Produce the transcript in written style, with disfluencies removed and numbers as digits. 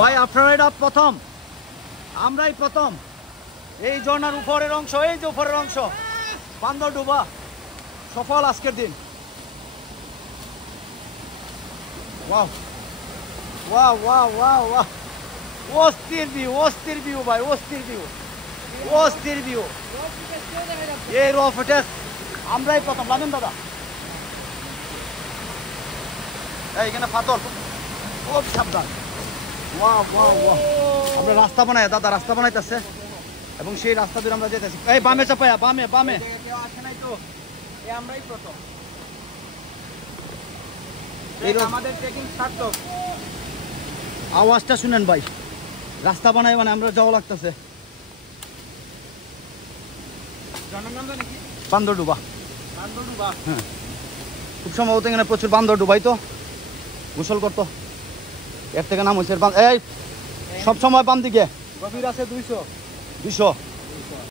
ভাই আপনারা এটা প্রথম, আমরাই প্রথম এই ঝর্ণার উপরের অংশ, এই যে উপরের অংশ বান্দরডুবা সফল আজকের দিন। Wow wow wow wow wow, অস্থির ভিউ, অস্থির ভিউ ভাই, অস্থির ভিউ, অস্থির ভিউ। এই র ফুটেজ আমরাই প্রথম। জানেন দাদা এইখানে পাথর, খুব সাবধান। ওয়াও ওয়াও ওয়াও, আমরা রাস্তা বানাই, দাদা রাস্তা বানাইতেছে এবং সেই রাস্তা দিয়ে আমরা যেতেছি। এই বামে চাপায়া, বামে বামে। কেউ আসে নাই তো, এই আমরাই প্রথম। এই আমাদের ট্রেকিং সার্থক। আওয়াজটা শুনেন ভাই, রাস্তা বানাই মানে আমরা যাওয়া লাগতেছে। জানার নাম জানি কি? বান্দরডুবা। বান্দরডুবা। হ্যাঁ, খুব সম্ভবত এখানে প্রচুর বান্দর ডুবাই তো গোসল করতো, এর থেকে নাম হয়েছে এই সব সময় বাম দিকে গভীর আছে 200।